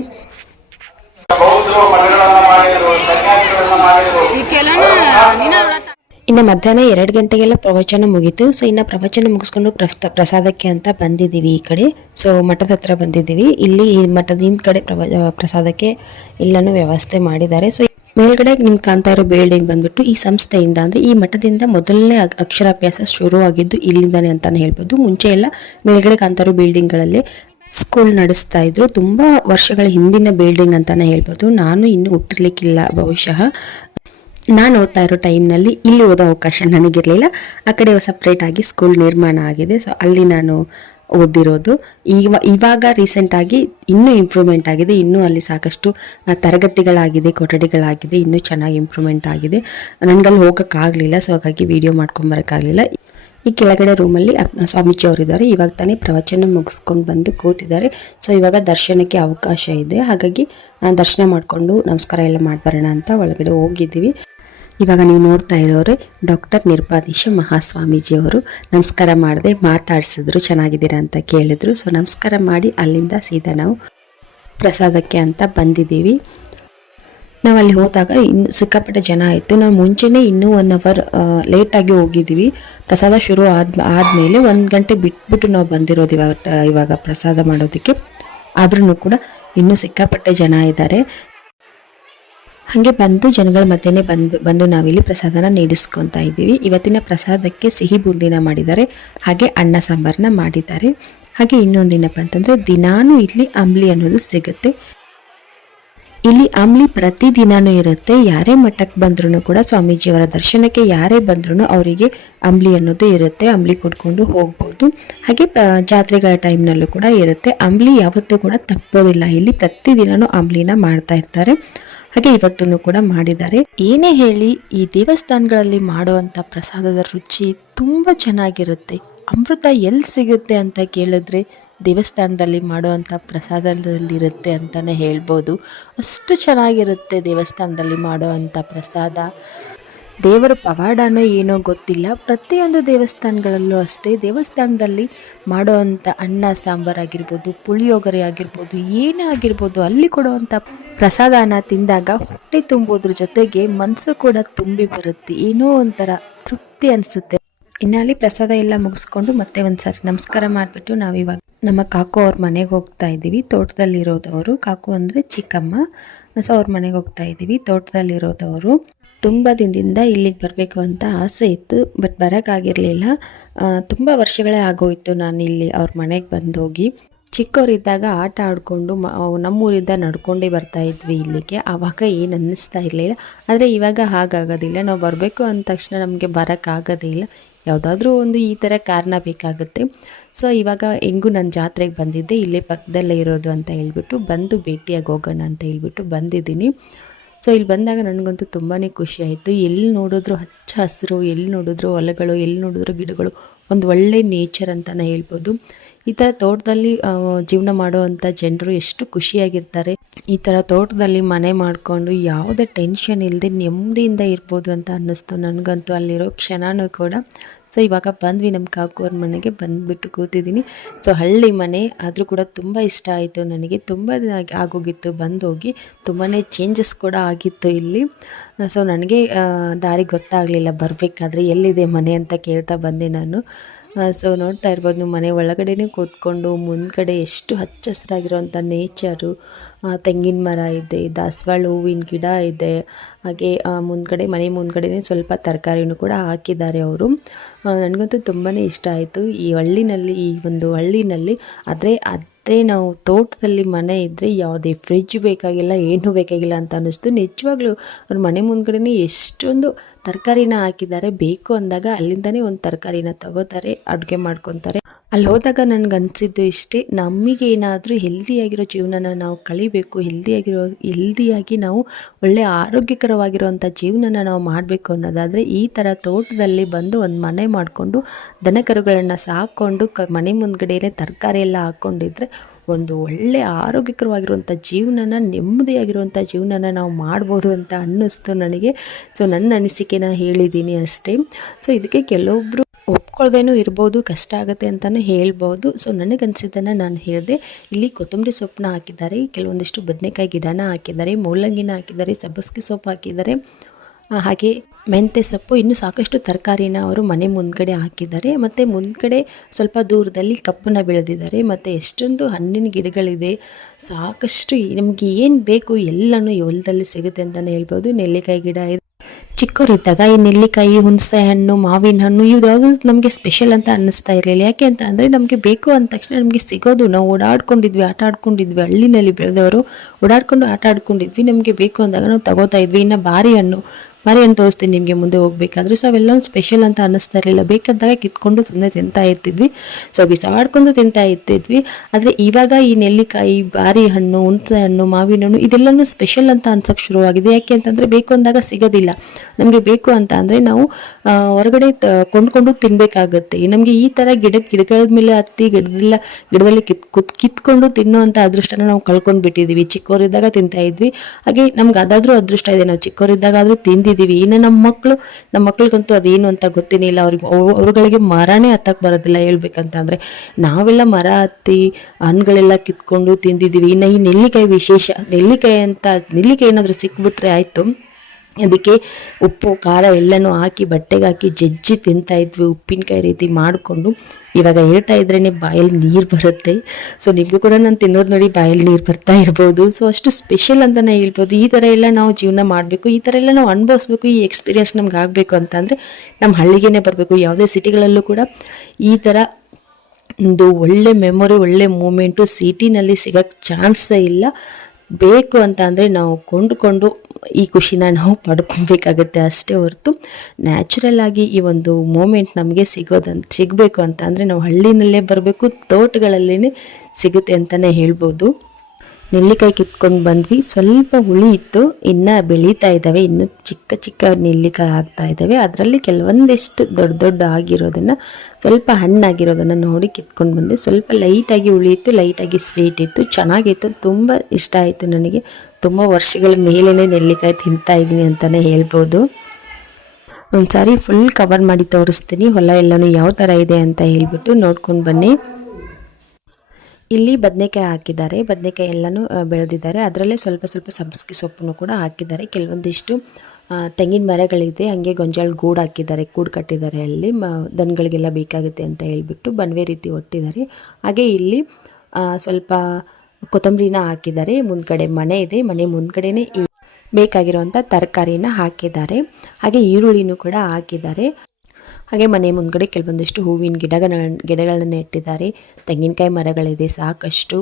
ಬೌದ್ಧರು ಮಠಗಳನ್ನ ಮಾಡಿದ್ರು ಸನ್ಯಾಸಿಗಳನ್ನ ಮಾಡಿದ್ರು ಇನ್ನು ಮಧ್ಯಾಹ್ನ ಎರಡು ಗಂಟೆಗೆಲ್ಲ ಪ್ರವಚನ ಮುಗೀತು. ಸೊ ಇನ್ನು ಪ್ರವಚನ ಮುಗಿಸ್ಕೊಂಡು ಪ್ರಸಾದಕ್ಕೆ ಅಂತ ಬಂದಿದ್ದೀವಿ ಈ ಕಡೆ. ಸೊ ಮಠದ ಹತ್ರ ಬಂದಿದ್ದೀವಿ. ಇಲ್ಲಿ ಮಠದ ಹಿಂದ್ ಕಡೆ ಪ್ರವ ಪ್ರಸಾದಕ್ಕೆ ಎಲ್ಲನೂ ವ್ಯವಸ್ಥೆ ಮಾಡಿದ್ದಾರೆ. ಸೊ ಮೇಲ್ಗಡೆ ನಿಮ್ಗೆ ಕಾಣ್ತಾ ಇರೋ ಬಿಲ್ಡಿಂಗ್ ಬಂದ್ಬಿಟ್ಟು ಈ ಸಂಸ್ಥೆಯಿಂದ ಅಂದ್ರೆ ಈ ಮಠದಿಂದ ಮೊದಲನೇ ಅಕ್ಷರಾಭ್ಯಾಸ ಶುರು ಆಗಿದ್ದು ಇಲ್ಲಿಂದಾನೆ ಅಂತಾನೆ ಹೇಳ್ಬೋದು. ಮುಂಚೆ ಎಲ್ಲ ಮೇಲ್ಗಡೆ ಕಾಣ್ತಾ ಇರೋ ಬಿಲ್ಡಿಂಗ್ಗಳಲ್ಲಿ ಸ್ಕೂಲ್ ನಡೆಸ್ತಾ ಇದ್ರು. ತುಂಬಾ ವರ್ಷಗಳ ಹಿಂದಿನ ಬಿಲ್ಡಿಂಗ್ ಅಂತಾನೆ ಹೇಳ್ಬೋದು. ನಾನು ಇನ್ನು ಹುಟ್ಟಿರ್ಲಿಕ್ಕಿಲ್ಲ ಬಹುಶಃ. ನಾನು ಓದ್ತಾ ಇರೋ ಟೈಮ್ನಲ್ಲಿ ಇಲ್ಲಿ ಓದೋ ಅವಕಾಶ ನನಗಿರಲಿಲ್ಲ. ಆ ಕಡೆ ಸಪ್ರೇಟ್ ಆಗಿ ಸ್ಕೂಲ್ ನಿರ್ಮಾಣ ಆಗಿದೆ. ಸೊ ಅಲ್ಲಿ ನಾನು ಓದಿರೋದು. ಈಗ ಇವಾಗ ರೀಸೆಂಟಾಗಿ ಇನ್ನೂ ಇಂಪ್ರೂವ್ಮೆಂಟ್ ಆಗಿದೆ. ಇನ್ನೂ ಅಲ್ಲಿ ಸಾಕಷ್ಟು ತರಗತಿಗಳಾಗಿದೆ, ಕೊಠಡಿಗಳಾಗಿದೆ. ಇನ್ನೂ ಚೆನ್ನಾಗಿ ಇಂಪ್ರೂವ್ಮೆಂಟ್ ಆಗಿದೆ. ನನಗಲ್ಲಿ ಹೋಗೋಕ್ಕಾಗಲಿಲ್ಲ ಸೊ ಹಾಗಾಗಿ ವಿಡಿಯೋ ಮಾಡ್ಕೊಂಬರೋಕ್ಕಾಗಲಿಲ್ಲ ಈ ಕೆಳಗಡೆ ರೂಮಲ್ಲಿ ಸ್ವಾಮೀಜಿ ಅವರಿದ್ದಾರೆ ಇವಾಗ ತಾನೇ ಪ್ರವಚನ ಮುಗಿಸ್ಕೊಂಡು ಬಂದು ಕೂತಿದ್ದಾರೆ. ಸೊ ಇವಾಗ ದರ್ಶನಕ್ಕೆ ಅವಕಾಶ ಇದೆ. ಹಾಗಾಗಿ ದರ್ಶನ ಮಾಡಿಕೊಂಡು ನಮಸ್ಕಾರ ಎಲ್ಲ ಮಾಡಿಬರೋಣ ಅಂತ ಒಳಗಡೆ ಹೋಗಿದ್ದೀವಿ. ಇವಾಗ ನೀವು ನೋಡ್ತಾ ಇರೋರೆ ಡಾಕ್ಟರ್ ನಿರ್ಪಾದೀಶ ಮಹಾಸ್ವಾಮೀಜಿಯವರು. ನಮಸ್ಕಾರ ಮಾಡದೆ ಮಾತಾಡ್ಸಿದ್ರು, ಚೆನ್ನಾಗಿದ್ದೀರಾ ಅಂತ ಕೇಳಿದ್ರು. ಸೊ ನಮಸ್ಕಾರ ಮಾಡಿ ಅಲ್ಲಿಂದ ಸೀದಾ ನಾವು ಪ್ರಸಾದಕ್ಕೆ ಅಂತ ಬಂದಿದ್ದೀವಿ. ನಾವು ಅಲ್ಲಿ ಹೋದಾಗ ಇನ್ನು ಸಿಕ್ಕಾಪಟ್ಟೆ ಜನ ಆಯಿತು ನಾವು ಮುಂಚೆನೇ ಇನ್ನೂ ಒನ್ ಅವರ್ ಲೇಟಾಗಿ ಹೋಗಿದ್ದೀವಿ. ಪ್ರಸಾದ ಶುರು ಆದ, ಆದಮೇಲೆ ಒಂದು ಗಂಟೆ ಬಿಟ್ಬಿಟ್ಟು ನಾವು ಬಂದಿರೋದು ಇವಾಗ ಇವಾಗ ಪ್ರಸಾದ ಮಾಡೋದಕ್ಕೆ. ಆದ್ರೂ ಕೂಡ ಇನ್ನೂ ಸಿಕ್ಕಾಪಟ್ಟೆ ಜನ ಇದ್ದಾರೆ. ಹಾಗೆ ಬಂದು ಜನಗಳ ಮಧ್ಯೆನೇ ಬಂದು ಬಂದು ನಾವಿಲ್ಲಿ ಪ್ರಸಾದನ ನೀಡಿಸ್ಕೊತಾ ಇದ್ದೀವಿ. ಇವತ್ತಿನ ಪ್ರಸಾದಕ್ಕೆ ಸಿಹಿ ಬೂಂದಿನ ಮಾಡಿದ್ದಾರೆ. ಹಾಗೆ ಅನ್ನ ಸಾಂಬಾರನ್ನ ಮಾಡಿದ್ದಾರೆ. ಹಾಗೆ ಇನ್ನೊಂದೇನಪ್ಪ ಅಂತಂದರೆ ದಿನಾನು ಇಲ್ಲಿ ಅಂಬ್ಲಿ ಅನ್ನೋದು ಸಿಗುತ್ತೆ. ಇಲ್ಲಿ ಅಂಬ್ಲಿ ಪ್ರತಿದಿನಾನೂ ಇರುತ್ತೆ. ಯಾರೇ ಮಠಕ್ಕೆ ಬಂದ್ರು ಕೂಡ ಸ್ವಾಮೀಜಿಯವರ ದರ್ಶನಕ್ಕೆ ಯಾರೇ ಬಂದ್ರು ಅವರಿಗೆ ಅಂಬ್ಲಿ ಅನ್ನೋದು ಇರುತ್ತೆ. ಅಂಬ್ಲಿ ಕುಡ್ಕೊಂಡು ಹೋಗ್ಬೋದು. ಹಾಗೆ ಜಾತ್ರೆಗಳ ಟೈಮ್ನಲ್ಲೂ ಕೂಡ ಇರುತ್ತೆ. ಅಂಬ್ಲಿ ಯಾವತ್ತೂ ಕೂಡ ತಪ್ಪೋದಿಲ್ಲ. ಇಲ್ಲಿ ಪ್ರತಿದಿನನೂ ಅಂಬ್ಲಿನ ಮಾಡ್ತಾ ಇರ್ತಾರೆ. ಹಾಗೆ ಇವತ್ತೂ ಕೂಡ ಮಾಡಿದ್ದಾರೆ. ಏನೇ ಹೇಳಿ ಈ ದೇವಸ್ಥಾನಗಳಲ್ಲಿ ಮಾಡುವಂಥ ಪ್ರಸಾದದ ರುಚಿ ತುಂಬ ಚೆನ್ನಾಗಿರುತ್ತೆ. ಅಮೃತ ಎಲ್ಲಿ ಸಿಗುತ್ತೆ ಅಂತ ಕೇಳಿದ್ರೆ ದೇವಸ್ಥಾನದಲ್ಲಿ ಮಾಡುವಂಥ ಪ್ರಸಾದದಲ್ಲಿರುತ್ತೆ ಅಂತಲೇ ಹೇಳ್ಬೋದು. ಅಷ್ಟು ಚೆನ್ನಾಗಿರುತ್ತೆ ದೇವಸ್ಥಾನದಲ್ಲಿ ಮಾಡುವಂಥ ಪ್ರಸಾದ. ದೇವರ ಪವಾಡನೋ ಏನೋ ಗೊತ್ತಿಲ್ಲ. ಪ್ರತಿಯೊಂದು ದೇವಸ್ಥಾನಗಳಲ್ಲೂ ಅಷ್ಟೇ ದೇವಸ್ಥಾನದಲ್ಲಿ ಮಾಡುವಂಥ ಅನ್ನ ಸಾಂಬಾರಾಗಿರ್ಬೋದು ಪುಳಿಯೋಗರೆ ಆಗಿರ್ಬೋದು, ಏನೇ ಆಗಿರ್ಬೋದು, ಅಲ್ಲಿ ಕೊಡುವಂಥ ಪ್ರಸಾದನ ತಿಂದಾಗ ಹೊಟ್ಟೆ ತುಂಬೋದ್ರ ಜೊತೆಗೆ ಮನಸ್ಸು ಕೂಡ ತುಂಬಿ ಬರುತ್ತೆ. ಏನೋ ಒಂಥರ ತೃಪ್ತಿ ಅನಿಸುತ್ತೆ. ಇನ್ನು ಅಲ್ಲಿ ಪ್ರಸಾದ ಎಲ್ಲ ಮುಗಿಸ್ಕೊಂಡು ಮತ್ತೆ ಒಂದ್ಸರಿ ನಮಸ್ಕಾರ ಮಾಡಿಬಿಟ್ಟು ನಾವಿವಾಗ ನಮ್ಮ ಕಾಕು ಅವ್ರ ಮನೆಗೆ ಹೋಗ್ತಾ ಇದ್ದೀವಿ ತೋಟದಲ್ಲಿರೋದವರು. ಕಾಕು ಅಂದರೆ ಚಿಕ್ಕಮ್ಮ. ಸೊ ಅವ್ರ ಮನೆಗೆ ಹೋಗ್ತಾ ಇದ್ದೀವಿ ತೋಟದಲ್ಲಿರೋದವರು. ತುಂಬ ದಿನದಿಂದ ಇಲ್ಲಿಗೆ ಬರಬೇಕು ಅಂತ ಆಸೆ ಇತ್ತು. ಬಟ್ ಬರೋಕ್ಕಾಗಿರಲಿಲ್ಲ ತುಂಬ ವರ್ಷಗಳೇ ಆಗೋಯ್ತು ನಾನು ಇಲ್ಲಿ ಅವ್ರ ಮನೆಗೆ ಬಂದೋಗಿ. ಚಿಕ್ಕವರಿದ್ದಾಗ ಆಟ ಆಡಿಕೊಂಡು ಮ ನಮ್ಮೂರಿಂದ ನಡ್ಕೊಂಡೇ ಬರ್ತಾ ಇದ್ವಿ ಇಲ್ಲಿಗೆ. ಆವಾಗ ಏನು ಅನ್ನಿಸ್ತಾ ಇರಲಿಲ್ಲ. ಆದರೆ ಇವಾಗ ಹಾಗಾಗೋದಿಲ್ಲ. ನಾವು ಬರಬೇಕು ಅಂದ ತಕ್ಷಣ ನಮಗೆ ಬರೋಕ್ಕಾಗೋದೇ ಇಲ್ಲ. ಯಾವುದಾದ್ರೂ ಒಂದು ಈ ಥರ ಕಾರಣ ಬೇಕಾಗುತ್ತೆ. ಸೊ ಇವಾಗ ಹೆಂಗೂ ನಾನು ಜಾತ್ರೆಗೆ ಬಂದಿದ್ದೆ, ಇಲ್ಲೇ ಪಕ್ಕದಲ್ಲೇ ಇರೋದು ಅಂತ ಹೇಳ್ಬಿಟ್ಟು ಬಂದು ಭೇಟಿಯಾಗಿ ಹೋಗೋಣ ಅಂತ ಹೇಳ್ಬಿಟ್ಟು ಬಂದಿದ್ದೀನಿ. ಸೊ ಇಲ್ಲಿ ಬಂದಾಗ ನನಗಂತೂ ತುಂಬಾ ಖುಷಿ ಆಯಿತು. ಎಲ್ಲಿ ನೋಡಿದ್ರು ಹಚ್ಚ ಹಸಿರು ಎಲ್ಲಿ ನೋಡಿದ್ರು ಹೊಲಗಳು ಎಲ್ಲಿ ನೋಡಿದ್ರು ಗಿಡಗಳು, ಒಂದು ಒಳ್ಳೆ ನೇಚರ್ ಅಂತಲೇ ಹೇಳ್ಬೋದು. ಈ ಥರ ತೋಟದಲ್ಲಿ ಜೀವನ ಮಾಡುವಂಥ ಜನರು ಎಷ್ಟು ಖುಷಿಯಾಗಿರ್ತಾರೆ. ಈ ಥರ ತೋಟದಲ್ಲಿ ಮನೆ ಮಾಡಿಕೊಂಡು ಯಾವುದೇ ಟೆನ್ಷನ್ ಇಲ್ಲದೆ ನೆಮ್ಮದಿಯಿಂದ ಇರ್ಬೋದು ಅಂತ ಅನ್ನಿಸ್ತು ನನಗಂತೂ ಅಲ್ಲಿರೋ ಕ್ಷಣನೂ ಕೂಡ. ಸೊ ಇವಾಗ ಬಂದ್ವಿ ನಮ್ಮ ಕಾಕು ಮನೆಗೆ ಬಂದುಬಿಟ್ಟು ಕೂತಿದ್ದೀನಿ. ಸೊ ಹಳ್ಳಿ ಮನೆ ಆದರೂ ಕೂಡ ತುಂಬ ಇಷ್ಟ ಆಯಿತು ನನಗೆ. ತುಂಬ ಆಗೋಗಿತ್ತು, ಬಂದೋಗಿ. ತುಂಬಾ ಚೇಂಜಸ್ ಕೂಡ ಆಗಿತ್ತು ಇಲ್ಲಿ. ಸೊ ನನಗೆ ದಾರಿ ಗೊತ್ತಾಗಲಿಲ್ಲ ಬರಬೇಕಾದ್ರೆ ಎಲ್ಲಿದೆ ಮನೆ ಅಂತ ಕೇಳ್ತಾ ಬಂದೆ ನಾನು. ಸೊ ನೋಡ್ತಾ ಇರ್ಬೋದು ನೀವು ಮನೆ ಒಳಗಡೆನೇ ಕೂತ್ಕೊಂಡು ಮುಂದ್ಗಡೆ ಎಷ್ಟು ಹಚ್ಚ ಹಸಿರಾಗಿರೋಂಥ ನೇಚರು ತೆಂಗಿನ ಮರ ಇದೆ, ದಾಸವಾಳ ಹೂವಿನ ಗಿಡ ಇದೆ. ಹಾಗೆ ಮುಂದ್ಗಡೆ, ಮನೆ ಮುಂದ್ಗಡೆನೇ ಸ್ವಲ್ಪ ತರಕಾರಿನೂ ಕೂಡ ಹಾಕಿದ್ದಾರೆ ಅವರು. ನನಗಂತೂ ತುಂಬಾ ಇಷ್ಟ ಆಯಿತು ಈ ಹಳ್ಳಿನಲ್ಲಿ, ಈ ಒಂದು ಹಳ್ಳಿನಲ್ಲಿ. ಆದರೆ ಅದೇ ನಾವು ತೋಟದಲ್ಲಿ ಮನೆ ಇದ್ದರೆ ಯಾವುದೇ ಫ್ರಿಜ್ ಬೇಕಾಗಿಲ್ಲ, ಏನೂ ಬೇಕಾಗಿಲ್ಲ ಅಂತ ಅನ್ನಿಸ್ತು. ನಿಜವಾಗ್ಲೂ ಅವ್ರ ಮನೆ ಮುಂದ್ಗಡೆನೇ ಎಷ್ಟೊಂದು ತರಕಾರಿನ ಹಾಕಿದ್ದಾರೆ. ಬೇಕು ಅಂದಾಗ ಅಲ್ಲಿಂದನೇ ಒಂದು ತರಕಾರಿನ ತಗೋತಾರೆ, ಅಡುಗೆ ಮಾಡ್ಕೊತಾರೆ. ಅಲ್ಲಿ ಹೋದಾಗ ನನಗೆ ಅನಿಸಿದ್ದು ಇಷ್ಟೇ, ನಮಗೆ ಏನಾದರೂ ಹೆಲ್ದಿಯಾಗಿರೋ ಜೀವನನ ನಾವು ಕಳಿಬೇಕು ಹೆಲ್ದಿಯಾಗಿರೋ ಹೆಲ್ದಿಯಾಗಿ ನಾವು ಒಳ್ಳೆ ಆರೋಗ್ಯಕರವಾಗಿರುವಂಥ ಜೀವನನ ನಾವು ಮಾಡಬೇಕು ಅನ್ನೋದಾದರೆ ಈ ಥರ ತೋಟದಲ್ಲಿ ಬಂದು ಒಂದು ಮನೆ ಮಾಡಿಕೊಂಡು ದನಕರುಗಳನ್ನು ಸಾಕೊಂಡು ಕ ಮನೆ ಮುಂದ್ಗಡೆಯೇ ತರಕಾರಿ ಎಲ್ಲ ಹಾಕ್ಕೊಂಡಿದ್ರೆ ಒಂದು ಒಳ್ಳೆ ಆರೋಗ್ಯಕರವಾಗಿರುವಂಥ ಜೀವನನ, ನೆಮ್ಮದಿಯಾಗಿರುವಂಥ ಜೀವನನ ನಾವು ಮಾಡ್ಬೋದು ಅಂತ ಅನ್ನಿಸ್ತು ನನಗೆ. ಸೊ ನನ್ನ ಅನಿಸಿಕೆನ ಹೇಳಿದ್ದೀನಿ ಅಷ್ಟೇ. ಸೊ ಇದಕ್ಕೆ ಕೆಲವೊಬ್ಬರು ಒಪ್ಕೊಳ್ಳ್ದೇನೂ ಇರ್ಬೋದು, ಕಷ್ಟ ಆಗುತ್ತೆ ಅಂತಲೇ ಹೇಳ್ಬೋದು. ಸೊ ನನಗನ್ಸಿದ್ದನ್ನು ನಾನು ಹೇಳಿದೆ. ಇಲ್ಲಿ ಕೊತ್ತಂಬರಿ ಸೊಪ್ಪನ್ನ ಹಾಕಿದ್ದಾರೆ. ಕೆಲವೊಂದಿಷ್ಟು ಬದನೆಕಾಯಿ ಗಿಡನ ಹಾಕಿದ್ದಾರೆ, ಮೂಲಂಗಿನ ಹಾಕಿದ್ದಾರೆ, ಸಬ್ಬಸ್ಗೆ ಸೊಪ್ಪು ಹಾಕಿದ್ದಾರೆ. ಹಾಗೆ ಮೆಂತೆ ಸೊಪ್ಪು ಇನ್ನು ಸಾಕಷ್ಟು ತರಕಾರಿನ ಅವರು ಮನೆ ಮುಂದ್ಗಡೆ ಹಾಕಿದ್ದಾರೆ. ಮತ್ತು ಮುಂದ್ಗಡೆ ಸ್ವಲ್ಪ ದೂರದಲ್ಲಿ ಕಪ್ಪನ್ನ ಬೆಳೆದಿದ್ದಾರೆ. ಮತ್ತು ಎಷ್ಟೊಂದು ಹಣ್ಣಿನ ಗಿಡಗಳಿದೆ. ಸಾಕಷ್ಟು ನಮಗೆ ಏನು ಬೇಕು ಎಲ್ಲನೂ ಈ ಹೊಲದಲ್ಲಿ ಸಿಗುತ್ತೆ ಅಂತಲೇ ಹೇಳ್ಬೋದು. ನೆಲ್ಲಿಕಾಯಿ ಗಿಡ ಇದೆ. ಚಿಕ್ಕವರಿದ್ದಾಗ ಈ ನೆಲ್ಲಿಕಾಯಿ, ಹುಣಸೆ ಹಣ್ಣು, ಮಾವಿನ ಹಣ್ಣು ಇವು ಯಾವುದು ನಮಗೆ ಸ್ಪೆಷಲ್ ಅಂತ ಅನ್ನಿಸ್ತಾ ಇರಲಿಲ್ಲ. ಯಾಕೆ ಅಂತ ಅಂದರೆ ನಮಗೆ ಬೇಕು ಅಂದ ತಕ್ಷಣ ನಮಗೆ ಸಿಗೋದು. ನಾವು ಓಡಾಡ್ಕೊಂಡಿದ್ವಿ, ಆಟ ಆಡ್ಕೊಂಡಿದ್ವಿ. ಹಳ್ಳಿನಲ್ಲಿ ಬೆಳೆದವರು ಓಡಾಡ್ಕೊಂಡು ಆಟ ಆಡ್ಕೊಂಡಿದ್ವಿ. ನಮಗೆ ಬೇಕು ಅಂದಾಗ ನಾವು ತಗೋತಾ ಇದ್ವಿ. ಇನ್ನು ಬಾರಿ ಹಣ್ಣು. ಹಣ್ಣು ತೋರಿಸ್ತೀನಿ ನಿಮಗೆ ಮುಂದೆ ಹೋಗ್ಬೇಕಾದ್ರೆ. ಸೊ ಅವೆಲ್ಲ ಸ್ಪೆಷಲ್ ಅಂತ ಅನ್ನಿಸ್ತಾ ಇರಲಿಲ್ಲ. ಬೇಕಂದಾಗ ಕಿತ್ಕೊಂಡು ಸುಮ್ಮನೆ ತಿಂತಾ ಇರ್ತಿದ್ವಿ. ಸೊ ಬಿಸಾಡ್ಕೊಂಡು ತಿಂತಾ ಇರ್ತಿದ್ವಿ. ಆದರೆ ಇವಾಗ ಈ ನೆಲ್ಲಿಕಾಯಿ ಬಾರಿ ಹಣ್ಣು ಹುಣಸೆ ಹಣ್ಣು ಮಾವಿನ ಹಣ್ಣು ಇದೆಲ್ಲನೂ ಸ್ಪೆಷಲ್ ಅಂತ ಅನ್ಸೋಕ್ಕೆ ಶುರುವಾಗಿದೆ. ಯಾಕೆ ಅಂತಂದರೆ ಬೇಕು ಅಂದಾಗ ಸಿಗೋದಿಲ್ಲ. ನಮಗೆ ಬೇಕು ಅಂತ ಅಂದರೆ ನಾವು ಹೊರಗಡೆ ಕೊಂಡ್ಕೊಂಡು ತಿನ್ನಬೇಕಾಗತ್ತೆ ನಮಗೆ ಈ ಥರ ಗಿಡ, ಗಿಡಗಳ ಮೇಲೆ ಹತ್ತಿ ಗಿಡದಲ್ಲ, ಗಿಡದಲ್ಲಿ ಕಿತ್, ಕುತ್, ಕಿತ್ಕೊಂಡು ತಿನ್ನೋ ಅಂಥ ಅದೃಷ್ಟನ ನಾವು ಕಳ್ಕೊಂಡು ಬಿಟ್ಟಿದ್ದೀವಿ ಚಿಕ್ಕವರಿದ್ದಾಗ ತಿಂತಾ ಇದ್ವಿ. ಹಾಗೆ ನಮ್ಗೆ ಅದಾದರೂ ಅದೃಷ್ಟ ಇದೆ. ನಾವು ಚಿಕ್ಕವರಿದ್ದಾಗ ಆದರೂ ತಿಂದಿದ್ದೀವಿ ಇನ್ನು ನಮ್ಮ ಮಕ್ಕಳು ನಮ್ಮ ಮಕ್ಳಿಗಂತೂ ಅದೇನು ಅಂತ ಗೊತ್ತೇನಿಲ್ಲ ಅವ್ರಿಗೆ ಅವರುಗಳಿಗೆ ಮರನೇ ಹತ್ತಕ್ಕೆ ಬರೋದಿಲ್ಲ ಹೇಳ್ಬೇಕಂತ ಅಂದರೆ ನಾವೆಲ್ಲ ಮರ ಹತ್ತಿ, ಹಣ್ಣುಗಳೆಲ್ಲ ಕಿತ್ಕೊಂಡು ತಿಂದಿದ್ದೀವಿ ಇನ್ನು ಈ ನೆಲ್ಲಿಕಾಯಿ ವಿಶೇಷ, ನೆಲ್ಲಿಕಾಯಿ ಅಂತ, ನೆಲ್ಲಿಕಾಯಿ ಏನಾದರೂ ಸಿಕ್ಬಿಟ್ರೆ ಆಯಿತು. ಅದಕ್ಕೆ ಉಪ್ಪು, ಖಾರ ಎಲ್ಲನೂ ಹಾಕಿ, ಬಟ್ಟೆಗೆ ಹಾಕಿ ಜಜ್ಜಿ ತಿಂತಾ ಇದ್ವಿ, ಉಪ್ಪಿನಕಾಯಿ ರೀತಿ ಮಾಡಿಕೊಂಡು. ಇವಾಗ ಹೇಳ್ತಾ ಇದ್ರೇ ಬಾಯಲ್ಲಿ ನೀರು ಬರುತ್ತೆ. ಸೊ ನಿಮಗೂ ಕೂಡ ನಾನು ತಿನ್ನೋದು ನೋಡಿ ಬಾಯಲ್ಲಿ ನೀರು ಬರ್ತಾ ಇರ್ಬೋದು. ಸೊ ಅಷ್ಟು ಸ್ಪೆಷಲ್ ಅಂತಲೇ ಹೇಳ್ಬೋದು. ಈ ಥರ ಎಲ್ಲ ನಾವು ಜೀವನ ಮಾಡಬೇಕು, ಈ ಥರ ಎಲ್ಲ ನಾವು ಅನುಭವಿಸ್ಬೇಕು, ಈ ಎಕ್ಸ್ಪೀರಿಯನ್ಸ್ ನಮ್ಗೆ ಆಗಬೇಕು ಅಂತಂದರೆ ನಮ್ಮ ಹಳ್ಳಿಗೇ ಬರಬೇಕು. ಯಾವುದೇ ಸಿಟಿಗಳಲ್ಲೂ ಕೂಡ ಈ ಥರ ಒಂದು ಒಳ್ಳೆ ಮೆಮೊರಿ ಒಳ್ಳೆ ಮೂಮೆಂಟು ಸಿಟಿನಲ್ಲಿ ಸಿಗೋಕ್ಕೆ ಚಾನ್ಸೇ ಇಲ್ಲ. ಬೇಕು ಅಂತ ಅಂದರೆ ನಾವು ಕೊಂಡುಕೊಂಡು ಈ ಖುಷಿನ ನಾವು ಪಡ್ಕೊಬೇಕಾಗತ್ತೆ ಅಷ್ಟೇ ಹೊರತು ನ್ಯಾಚುರಲ್ ಆಗಿ ಈ ಒಂದು ಮೂಮೆಂಟ್ ನಮಗೆ ಸಿಗೋದಂತ ಸಿಗಬೇಕು ಅಂತ ಅಂದರೆ ನಾವು ಹಳ್ಳಿನಲ್ಲೇ ಬರಬೇಕು ತೋಟಗಳಲ್ಲೇ ಸಿಗುತ್ತೆ ಅಂತಲೇ ಹೇಳ್ಬೋದು. ನೆಲ್ಲಿಕಾಯಿ ಕಿತ್ಕೊಂಡು ಬಂದ್ವಿ. ಸ್ವಲ್ಪ ಹುಳಿ ಇತ್ತು. ಇನ್ನು ಬೆಳೀತಾ ಇದ್ದಾವೆ ಇನ್ನು ಚಿಕ್ಕ ಚಿಕ್ಕ ನೆಲ್ಲಿಕಾಯಿ ಆಗ್ತಾ ಇದ್ದಾವೆ ಅದರಲ್ಲಿ ಕೆಲವೊಂದಿಷ್ಟು ದೊಡ್ಡ ದೊಡ್ಡ ಆಗಿರೋದನ್ನು, ಸ್ವಲ್ಪ ಹಣ್ಣಾಗಿರೋದನ್ನು ನೋಡಿ ಕಿತ್ಕೊಂಡು ಬಂದೆ. ಸ್ವಲ್ಪ ಲೈಟಾಗಿ ಹುಳಿ ಇತ್ತು. ಲೈಟಾಗಿ ಸ್ವೀಟ್ ಇತ್ತು. ಚೆನ್ನಾಗಿತ್ತು. ತುಂಬ ಇಷ್ಟ ಆಯಿತು ನನಗೆ. ತುಂಬ ವರ್ಷಗಳ ಮೇಲೇ ನೆಲ್ಲಿಕಾಯಿ ತಿಂತಾ ಇದ್ದೀನಿ ಅಂತಲೇ ಹೇಳ್ಬೋದು. ಒಂದು ಸಾರಿ ಫುಲ್ ಕವರ್ ಮಾಡಿ ತೋರಿಸ್ತೀನಿ. ಹೊಲ ಎಲ್ಲನೂ ಯಾವ ಥರ ಇದೆ ಅಂತ ಹೇಳ್ಬಿಟ್ಟು ನೋಡ್ಕೊಂಡು ಬನ್ನಿ. ಇಲ್ಲಿ ಬದನೆಕಾಯಿ ಹಾಕಿದ್ದಾರೆ. ಬದನೆಕಾಯಿ ಎಲ್ಲನೂ ಬೆಳೆದಿದ್ದಾರೆ. ಅದರಲ್ಲೇ ಸ್ವಲ್ಪ ಸ್ವಲ್ಪ ಸಬ್ಸಿಗೆ ಸೊಪ್ಪನ್ನು ಕೂಡ ಹಾಕಿದ್ದಾರೆ. ಕೆಲವೊಂದಿಷ್ಟು ತೆಂಗಿನ ಮರಗಳಿದೆ. ಹಾಗೆ ಗೊಂಜಾಳ ಗೂಡು ಹಾಕಿದ್ದಾರೆ. ಕೂಡು ಕಟ್ಟಿದ್ದಾರೆ ಅಲ್ಲಿ. ಮ, ದನಗಳಿಗೆಲ್ಲ ಬೇಕಾಗುತ್ತೆ ಅಂತ ಹೇಳಿಬಿಟ್ಟು ಬನ್ವೆ ರೀತಿ ಒಟ್ಟಿದ್ದಾರೆ. ಹಾಗೆ ಇಲ್ಲಿ ಸ್ವಲ್ಪ ಕೊತ್ತಂಬರಿನ ಹಾಕಿದ್ದಾರೆ. ಮುಂದ್ಗಡೆ ಮನೆ ಇದೆ. ಮನೆ ಮುಂದ್ಗಡೆನೇ ಬೇಕಾಗಿರುವಂಥ ತರಕಾರಿನ ಹಾಕಿದ್ದಾರೆ. ಹಾಗೆ ಈರುಳ್ಳಿನೂ ಕೂಡ ಹಾಕಿದ್ದಾರೆ. ಹಾಗೆ ಮನೆ ಮುಂದ್ಗಡೆ ಕೆಲವೊಂದಿಷ್ಟು ಹೂವಿನ ಗಿಡಗಳ, ಗಿಡಗಳನ್ನು ಇಟ್ಟಿದ್ದಾರೆ ತೆಂಗಿನಕಾಯಿ ಮರಗಳಿದೆ, ಸಾಕಷ್ಟು.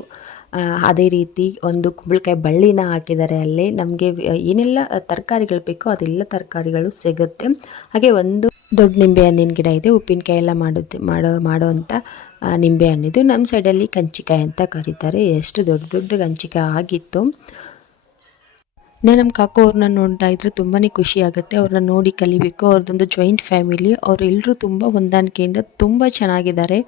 ಅದೇ ರೀತಿ ಒಂದು ಕುಂಬಳಕಾಯಿ ಬಳ್ಳಿನ ಹಾಕಿದ್ದಾರೆ ಅಲ್ಲಿ. ನಮಗೆ ಏನೆಲ್ಲ ತರಕಾರಿಗಳು ಬೇಕೋ ಅದೆಲ್ಲ ತರಕಾರಿಗಳು ಸಿಗುತ್ತೆ. ಹಾಗೆ ಒಂದು ದೊಡ್ಡ ನಿಂಬೆ ಹಣ್ಣಿನ ಗಿಡ ಇದೆ. ಉಪ್ಪಿನಕಾಯಿ ಎಲ್ಲ ಮಾಡುತ್ತೆ ಮಾಡೋ ಮಾಡೋವಂಥ ನಿಂಬೆ ಹಣ್ಣಿದು. ನಮ್ಮ ಸೈಡಲ್ಲಿ ಕಂಚಿಕಾಯಿ ಅಂತ ಕರೀತಾರೆ. ಎಷ್ಟು ದೊಡ್ಡ ದೊಡ್ಡ ಕಂಚಿಕಾಯಿ ಆಗಿತ್ತು. ನಮ್ಮ ಕಾಕು ಅವ್ರನ್ನ ನೋಡ್ತಾ ಇದ್ರೆ ತುಂಬಾ ಖುಷಿ ಆಗುತ್ತೆ. ಅವ್ರನ್ನ ನೋಡಿ ಕಲಿಬೇಕು. ಅವ್ರದ್ದೊಂದು ಜಾಯಿಂಟ್ ಫ್ಯಾಮಿಲಿ ಅವರೆಲ್ಲರೂ ತುಂಬ ಹೊಂದಾಣಿಕೆಯಿಂದ ತುಂಬ ಚೆನ್ನಾಗಿದ್ದಾರೆ.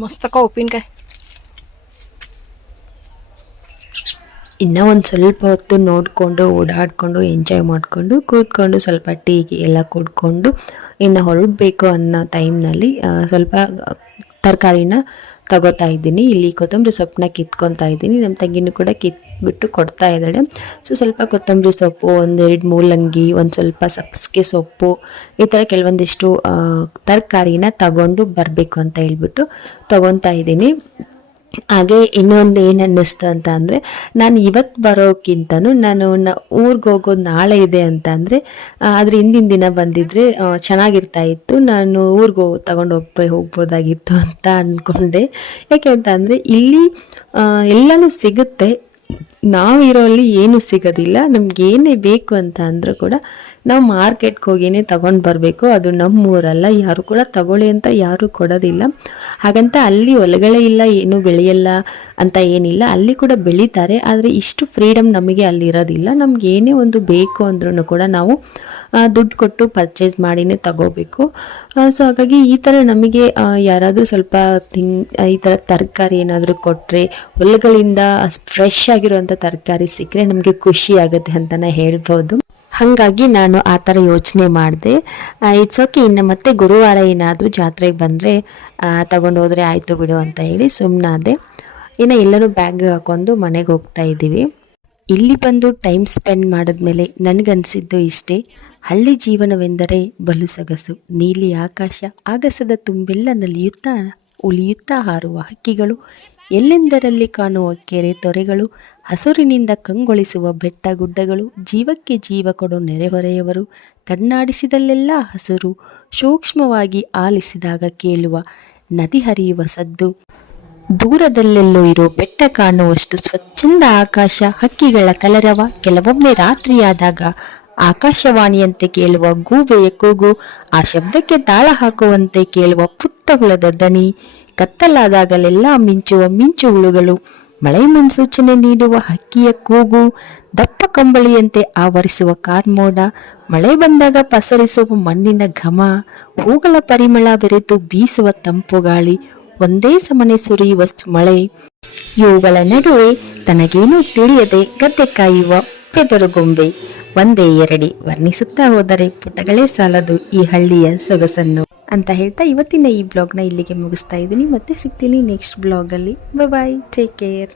ಮಸ್ತಕ ಉಪ್ಪಿನಕಾಯಿ. ಇನ್ನೂ ಒಂದು ಸ್ವಲ್ಪ ಹೊತ್ತು ನೋಡಿಕೊಂಡು ಓಡಾಡಿಕೊಂಡು ಎಂಜಾಯ್ ಮಾಡಿಕೊಂಡು ಕೂತ್ಕೊಂಡು ಸ್ವಲ್ಪ ಟೀಗೆ ಎಲ್ಲ ಕುಡ್ಕೊಂಡು ಇನ್ನು ಹೊರಡಬೇಕು ಅನ್ನೋ ಟೈಮ್ನಲ್ಲಿ ಸ್ವಲ್ಪ ತರಕಾರಿನ ತಗೋತಾ ಇದ್ದೀನಿ. ಇಲ್ಲಿ ಕೊತ್ತಂಬರಿ ಸೊಪ್ಪನ್ನ ಕಿತ್ಕೊತಾ ಇದ್ದೀನಿ. ನಮ್ಮ ತಂಗಿನೂ ಕೂಡ ಕಿತ್ಬಿಟ್ಟು ಕೊಡ್ತಾ ಇದ್ದಾಳೆ. ಸೊ ಸ್ವಲ್ಪ ಕೊತ್ತಂಬರಿ ಸೊಪ್ಪು ಒಂದೆರಡು ಮೂಲಂಗಿ ಒಂದು ಸ್ವಲ್ಪ ಸಬ್ಸಿಗೆ ಸೊಪ್ಪು, ಈ ಥರ ಕೆಲವೊಂದಿಷ್ಟು ತರಕಾರಿನ ತಗೊಂಡು ಬರಬೇಕು ಅಂತ ಹೇಳ್ಬಿಟ್ಟು ತಗೊತಾ ಇದ್ದೀನಿ. ಹಾಗೆ ಇನ್ನೊಂದು ಏನು ಅನ್ನಿಸ್ತು ಅಂತ ಅಂದರೆ ನಾನು ಇವತ್ತು ಬರೋಕ್ಕಿಂತನೂ ನಾನು ನ ಊರಿಗೆ ಹೋಗೋದು ನಾಳೆ ಇದೆ ಅಂತ ಅಂದರೆ ಆದರೆ ಹಿಂದಿನ ದಿನ ಬಂದಿದ್ರೆ ಆ, ಚೆನ್ನಾಗಿರ್ತಾ ಇತ್ತು. ನಾನು ಊರಿಗೆ ತಗೊಂಡು ಹೋಗ್ಬೋ ಹೋಗ್ಬೋದಾಗಿತ್ತು ಅಂತ ಅಂದ್ಕೊಂಡೆ ಯಾಕೆ ಅಂತ ಅಂದರೆ ಇಲ್ಲಿ ಎಲ್ಲನೂ ಸಿಗುತ್ತೆ. ನಾವಿರೋಲ್ಲಿ ಏನು ಸಿಗೋದಿಲ್ಲ. ನಮ್ಗೆ ಏನೇ ಬೇಕು ಅಂತ ಅಂದರೂ ಕೂಡ ನಾವು ಮಾರ್ಕೆಟ್ಗೆ ಹೋಗಿನೇ ತಗೊಂಡು ಬರಬೇಕು. ಅದು ನಮ್ಮ ಊರಲ್ಲ ಯಾರು ಕೂಡ ತಗೊಳ್ಳಿ ಅಂತ ಯಾರೂ ಕೊಡೋದಿಲ್ಲ. ಹಾಗಂತ ಅಲ್ಲಿ ಹೊಲಗಳೇ ಇಲ್ಲ, ಏನು ಬೆಳೆಯಲ್ಲ ಅಂತ ಏನಿಲ್ಲ. ಅಲ್ಲಿ ಕೂಡ ಬೆಳೀತಾರೆ, ಆದರೆ ಇಷ್ಟು ಫ್ರೀಡಮ್ ನಮಗೆ ಅಲ್ಲಿರೋದಿಲ್ಲ ನಮ್ಗೆ ಏನೇ ಒಂದು ಬೇಕು ಅಂದ್ರೂ ಕೂಡ ನಾವು ದುಡ್ಡು ಕೊಟ್ಟು ಪರ್ಚೇಸ್ ಮಾಡಿನೇ ತಗೋಬೇಕು. ಸೊ ಹಾಗಾಗಿ ಈ ಥರ ನಮಗೆ ಯಾರಾದರೂ ಸ್ವಲ್ಪ ತಿನ್, ಈ ಥರ ತರಕಾರಿ ಏನಾದರೂ ಕೊಟ್ಟರೆ ಹೊಲಗಳಿಂದ ಫ್ರೆಶ್ ಆಗಿರುವಂಥ ತರಕಾರಿ ಸಿಕ್ಕರೆ ನಮಗೆ ಖುಷಿ ಆಗುತ್ತೆ ಅಂತಲೇ ಹೇಳ್ಬೋದು. ಹಾಗಾಗಿ ನಾನು ಆ ಥರ ಯೋಚನೆ ಮಾಡಿದೆ. ಇಟ್ಸ್ ಓಕೆ ಇನ್ನು ಮತ್ತೆ ಗುರುವಾರ ಏನಾದರೂ ಜಾತ್ರೆಗೆ ಬಂದರೆ ತಗೊಂಡು ಹೋದರೆ ಆಯಿತು ಬಿಡು ಅಂತ ಹೇಳಿ ಸುಮ್ಮನಾದೆ ಇನ್ನು ಎಲ್ಲರೂ ಬ್ಯಾಗ್ ಹಾಕೊಂಡು ಮನೆಗೆ ಹೋಗ್ತಾ ಇದ್ದೀವಿ. ಇಲ್ಲಿ ಬಂದು ಟೈಮ್ ಸ್ಪೆಂಡ್ ಮಾಡಿದ್ಮೇಲೆ ನನಗನ್ಸಿದ್ದು ಇಷ್ಟೇ, ಹಳ್ಳಿ ಜೀವನವೆಂದರೆ ಬಲು ಸೊಗಸು, ನೀಲಿ ಆಕಾಶ ಆಗಸದ ತುಂಬೆಲ್ಲ ನಲಿಯುತ್ತಾ, ಉಳಿಯುತ್ತಾ ಹಾರುವ ಹಕ್ಕಿಗಳು, ಎಲ್ಲೆಂದರಲ್ಲಿ ಕಾಣುವ ಕೆರೆ ತೊರೆಗಳು ಹಸುರಿನಿಂದ ಕಂಗೊಳಿಸುವ ಬೆಟ್ಟ ಗುಡ್ಡಗಳು ಜೀವಕ್ಕೆ ಜೀವ ಕೊಡೋ ನೆರೆಹೊರೆಯವರು. ಕಣ್ಣಾಡಿಸಿದಲ್ಲೆಲ್ಲ ಹಸುರು ಸೂಕ್ಷ್ಮವಾಗಿ ಆಲಿಸಿದಾಗ ಕೇಳುವ ನದಿ ಹರಿಯುವ ಸದ್ದು. ದೂರದಲ್ಲೆಲ್ಲೋ ಇರೋ ಬೆಟ್ಟ ಕಾಣುವಷ್ಟು ಸ್ವಚ್ಛಂದ ಆಕಾಶ, ಹಕ್ಕಿಗಳ ಕಲರವ, ಕೆಲವೊಮ್ಮೆ ರಾತ್ರಿಯಾದಾಗ ಆಕಾಶವಾಣಿಯಂತೆ ಕೇಳುವ ಗೂಬೆಯ ಕೂಗು, ಆ ಶಬ್ದಕ್ಕೆ ತಾಳ ಹಾಕುವಂತೆ ಕೇಳುವ ಪುಟ್ಟ ಹುಳದ ದನಿ ಕತ್ತಲಾದಾಗಲೆಲ್ಲ ಮಿಂಚುವ ಮಿಂಚು ಹುಳುಗಳು. ಮಳೆ ಮುನ್ಸೂಚನೆ ನೀಡುವ ಹಕ್ಕಿಯ ಕೂಗು, ದಪ್ಪ ಕಂಬಳಿಯಂತೆ ಆವರಿಸುವ ಕಾರ್ಮೋಡ, ಮಳೆ ಬಂದಾಗ ಪಸರಿಸುವ ಮಣ್ಣಿನ ಘಮ, ಹೂಗಳ ಪರಿಮಳ ಬೆರೆತು ಬೀಸುವ ತಂಪು ಗಾಳಿ ಒಂದೇ ಸಮನೆ ಸುರಿಯುವ ಮಳೆ ಇವುಗಳ ನಡುವೆ ತನಗೇನೂ ತಿಳಿಯದೆ ಗದ್ದೆ ಕಾಯುವ ಪೆದರುಗೊಂಬೆ ಒಂದೇ ಎರಡಿ ವರ್ಣಿಸುತ್ತಾ ಹೋದರೆ ಪುಟಗಳೇ ಸಾಲದು ಈ ಹಳ್ಳಿಯ ಸೊಗಸನ್ನು. ಅಂತ ಹೇಳ್ತಾ ಇವತ್ತಿನ ಈ ಬ್ಲಾಗ್ನ ಇಲ್ಲಿಗೆ ಮುಗಿಸ್ತಾ ಇದ್ದೀನಿ. ಮತ್ತೆ ಸಿಗ್ತೀನಿ ನೆಕ್ಸ್ಟ್ ಬ್ಲಾಗಲ್ಲಿ ಬಾಯ್ ಟೇಕ್ ಕೇರ್